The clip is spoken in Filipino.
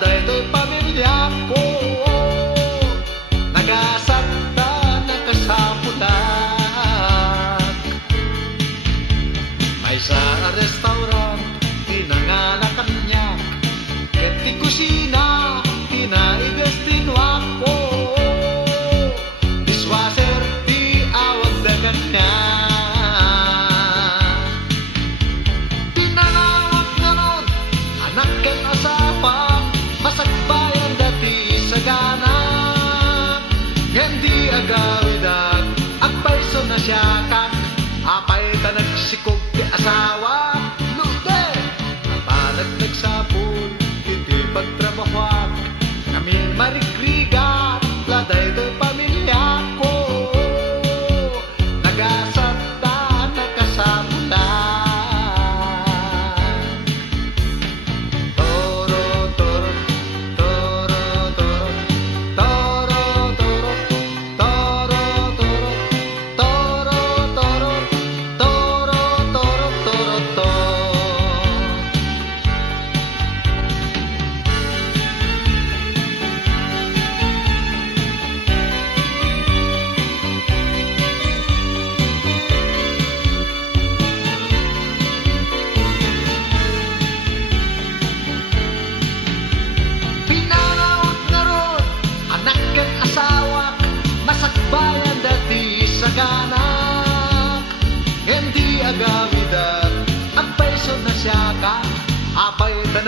daytoy pamilya ko, nagasata nakasaputak. May sa restaurant tinangalakan niya, ket ti kusina tinaigas tinwako, dishwasher ti awag dagan niya. Pinanawag nga ron anak ken asawa, masagbayan dati sa ganak, hindi agawidag agpayso na siya kak, apay ta nagsikog ti asawa, lude napalag nagsapul iti pagtrabahuak, kami marigrigat laday to'y pamilya ko, nagasata nakasabulan. Toro toro toro toro toro toro toro toro toro toro toro toro toro to. Pinanawag nga ron anak ken asawa, masakbayan dati sa ganak, hindi agawidan agpayso na siya ka, apay ta